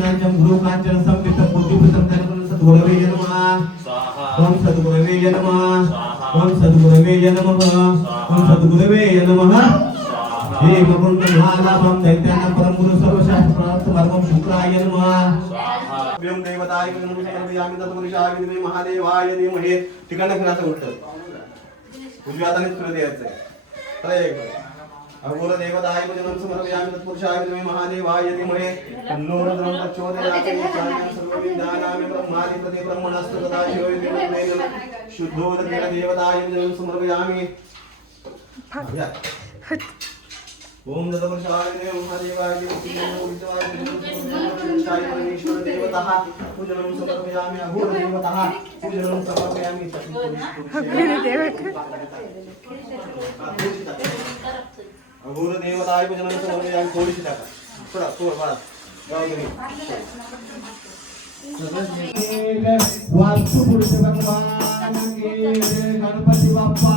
कांचन गुरु कांचन संकेत बुद्धिपुत्रं तर्पण सद्गुरवे नमः ओम सद्गुरवे नमः ओम सद्गुरवे नमः ओम सद्गुरवे नमः हे मकुंडलाभं दैत्यानां परम गुरु सर्वशास्त्रार्थ परमं शुक्राय नमः ओम देवताय नमः समर्पयामि तत्पुरुषाय विद्महे महादेवाय धीमहि ठिकाणं फिरायचं उलटं उजव्या हाताने सूर्य द्यायचं चला एक अघोर देवताय नमः समर्पयामि तत्पुरुषाय विद्महे महादेवाय धीमहि तन्नो रुद्रं प्रचोदयात् सर्वविद्यानां ब्रह्मादिपते ब्रह्मणस्ते तदाशिवो विद्महे शुद्धोदकेन देवताय नमः समर्पयामि ओम तत्पुरुषाय विद्महे महादेवाय धीमहि परमेश्वर देवतः पूजनं समर्पयामि अघोर देवतः पूजनं समर्पयामि अघोर देवताय पूजनं समर्पयामि थोडीशी टाका थोडा थोडा बाळा जाऊ दे वास्तु पुरुष भगवान के गणपती बाप्पा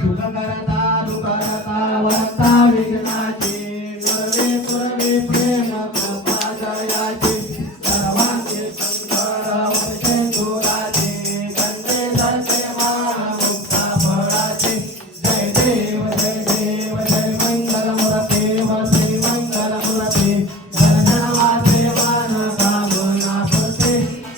सुख करता दुःख करता वरता विघ्नाचे नरवे पुरवे प्रेम कृपा जयाचे सर्वांचे संकर वर्षे दुराचे दंडे दंडे मान मुक्ता फळाचे जय देव जय मंगल मूर्ते वसे मंगल मूर्ते दर्शनाचे मान कामना पुरते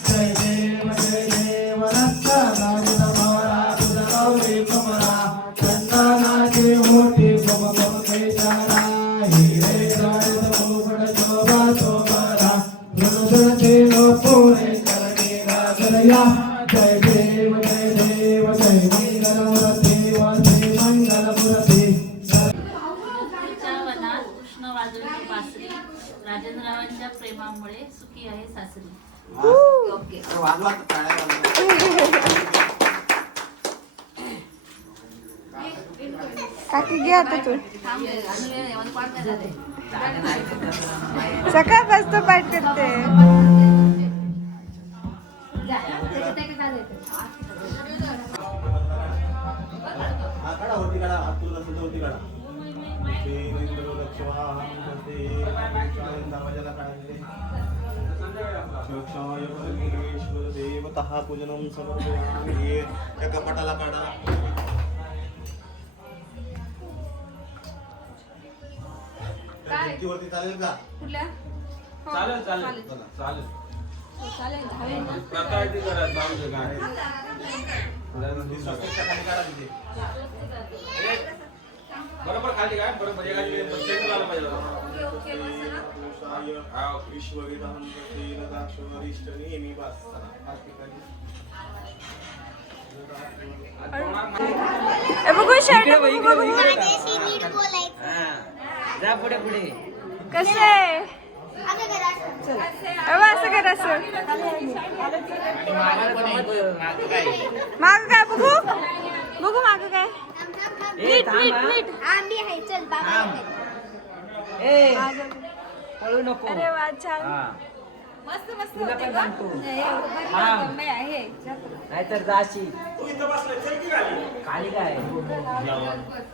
जय देव रक्त गावित भवरा तुझ गौरी कुमरा चंदनाचे मोठी कुम कुम केशरा हिरे जडित मुकुट शोभा शोभरा मृदुते लोपुरे करणे गाजरया जय देव जय मंगल मूर्ते वसे मंगल मूर्ते तिच्या वनात कृष्ण वाजवली बासरी राजेंद्ररावांच्या प्रेमामुळे सुखी आहे सासरी. ओके वाजवा टाळ्या काकी घे आता तू थांब रे, आणि यावर पाठ करायला सकाळपासून पाठ करते काढा होती काढा हात तुला सुद्धा होती काढा देवेंद्र लक्ष्वाहं करते दरवाजाला काढले क्षक्षाय परमेश्वर देवतः पूजनं समर्पयामि त्या कपाटाला काढा त्या भिंतीवरती चालेल का कुठल्या चालेल चालेल चालेल चालेल धावेल ना. प्रकारची करा चालू काय स्वस्तिकच्या खाली काढा तिथे बरोबर खाली काय बरोबर एका सेंटर आला पाहिजे ओके बस ना. हा ईश्वरीराम प्रतीन दाक्षवरिष्ठ नेहमी वास पाच ठिकाणी ए बघू शर्ट बघू जा पुढे पुढे कसे आहे असं कर असं माग काय बघू बघू माग काय नीट नीट नीट पळू नको अरे वा छान मस्त मस्त तुला होते पण गं. सांगतो. थांब. आहे नाहीतर जाशी खाली काय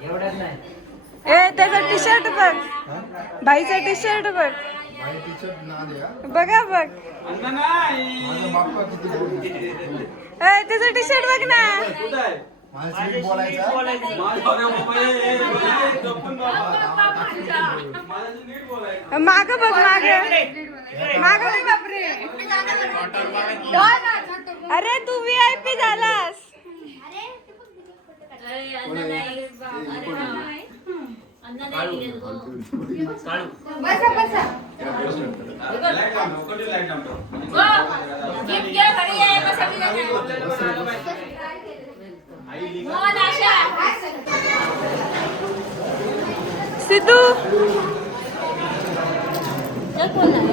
एवढ्यात नाही ए त्याचा टी शर्ट बघ बाईचा टी शर्ट बघ बघा बघ ए त्याचा टी शर्ट बघ ना माग बघ माग माग अरे तू VIP झालास अरे अन्न नाही अन्न नाही गेलं गं. गिफ्ट घ्या घरी आहे बसा बिना नाही. मोहन आशा सिद्धू चल कोण आहे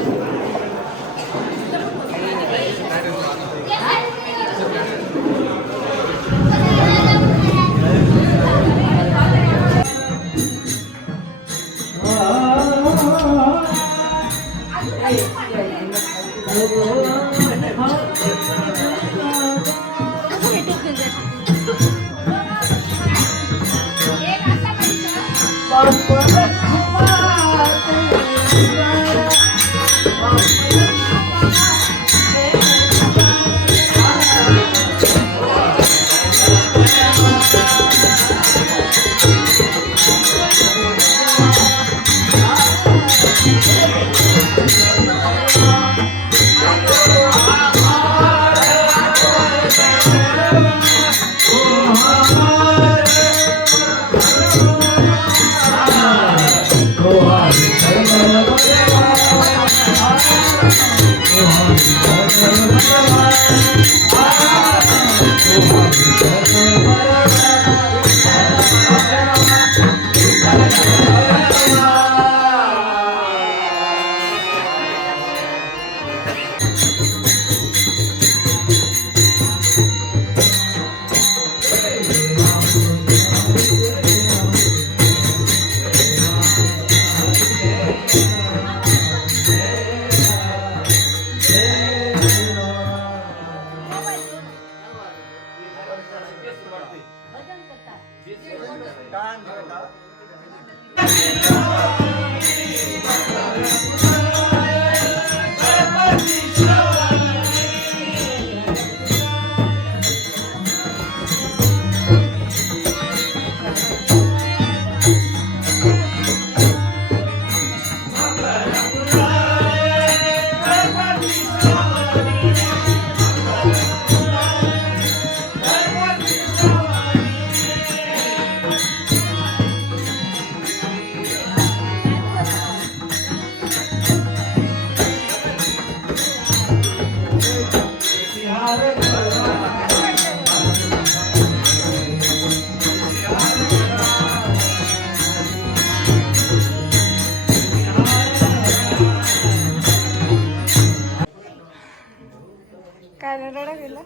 रडा गेला.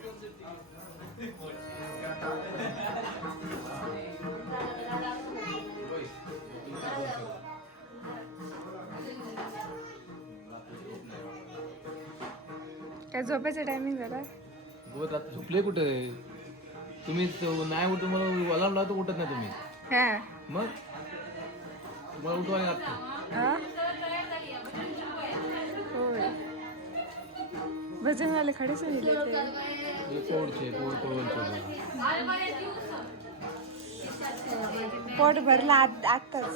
काय झोपायचं टायमिंग झाला. झोपले कुठे तुम्ही नाही उठून मला अलार्म लावतो उठत नाही तुम्ही हा मग मला उठवायला लागतं. हा? होय भजनवाले खडेच पोडचे पोडवंचे पोट भरला आत्ताच.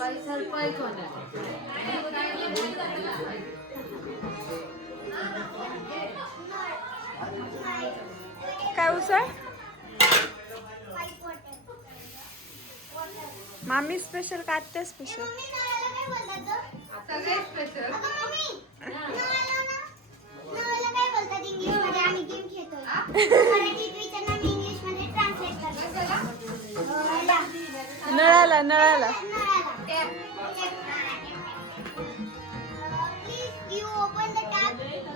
काय उसळ मामी स्पेशल का आत्या स्पेशल. नळाला नळाला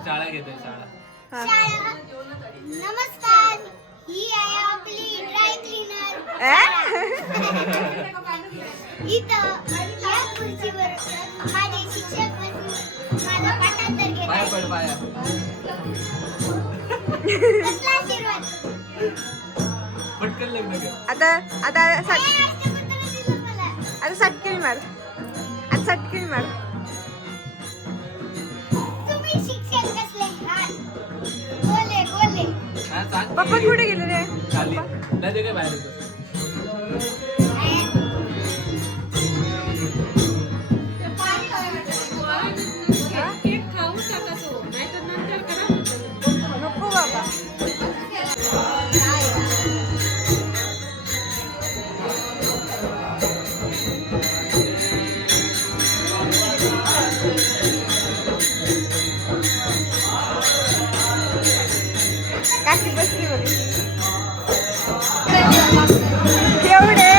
शाळा घेते शाळा. नमस्कार, ही आहे आपली ड्राय क्लीनर. इथं या खुर्चीवर माझे शिक्षक बसून माझा पाठांतर घेत पाया आहेत. पड पाया कसला आशीर्वाद. पटकन लग्न कर. आता आता काय राष्ट्रपतीने दिलं मला. आता सटकिरी मार. आता सटकिरी मार. तुम्ही शिक्षक कसले हात बोले बोले. हा, सांग पप्पा की. कुठे गेले रे. खाली नाही ते काय बाहेर येतं. नको बाबा. काकी बसली बघ एवढे.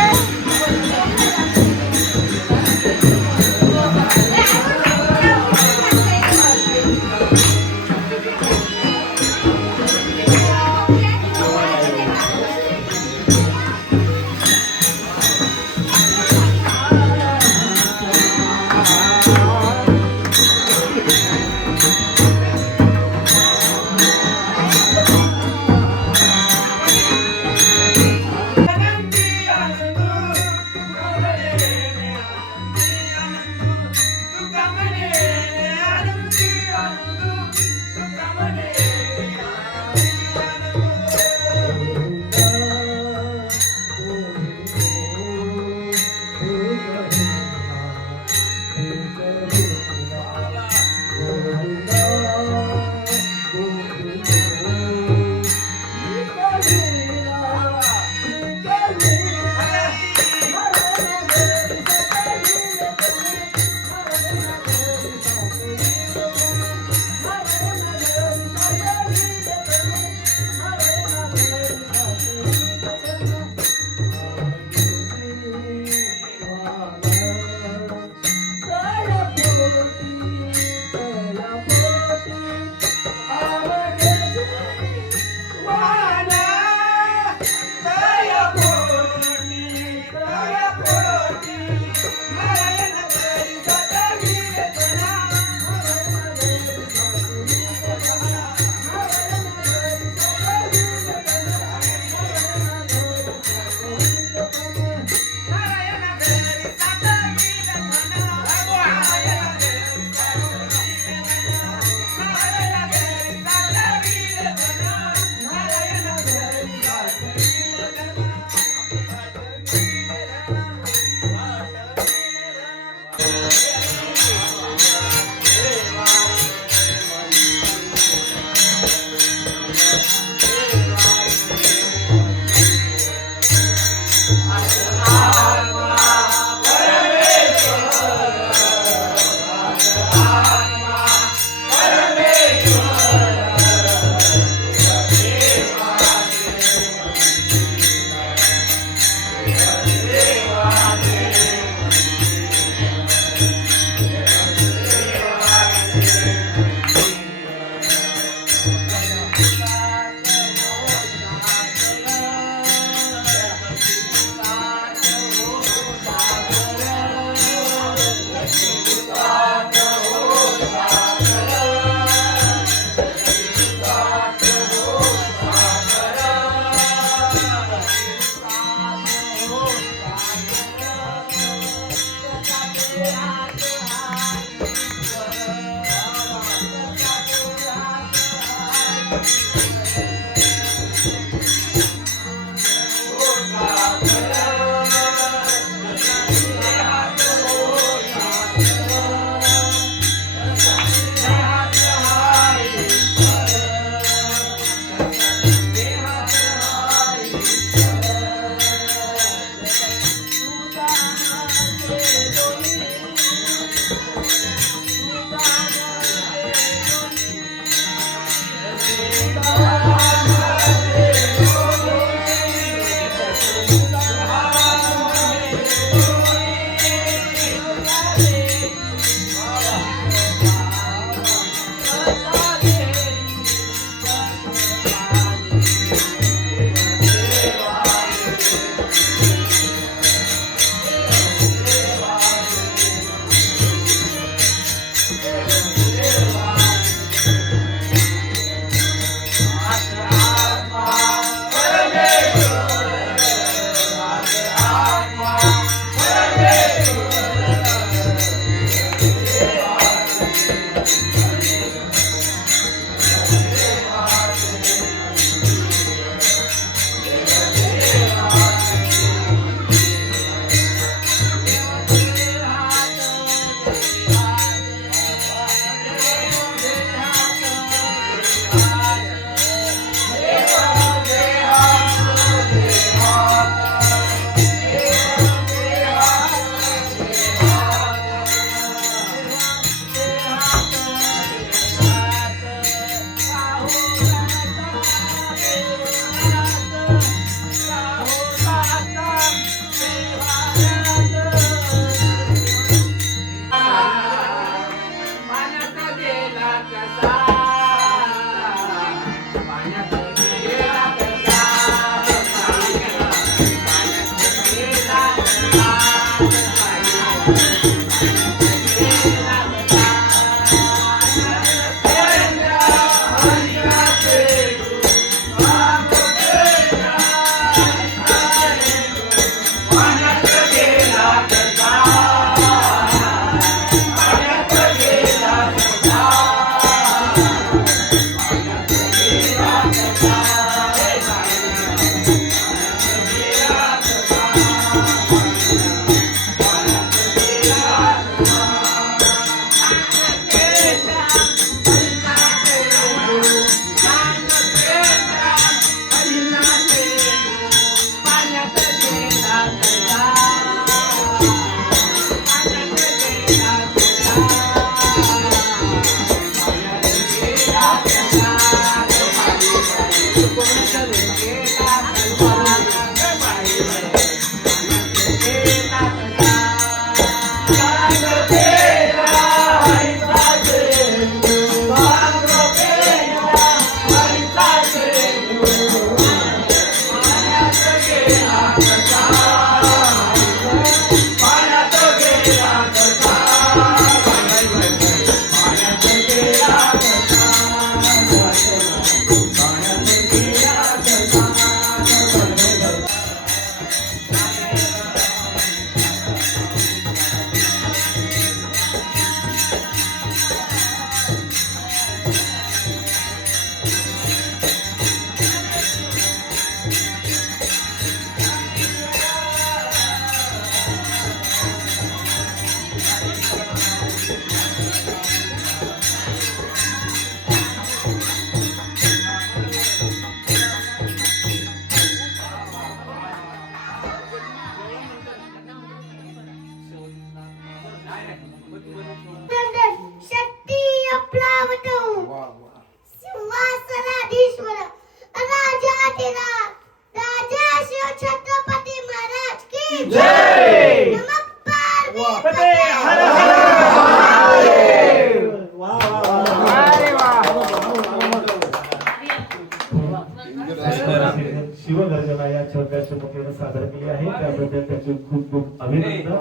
शिवगर्जना या छोट्या शुभकेनं सादर केली आहे त्याबद्दल त्याचे खूप खूप अभिनंदन.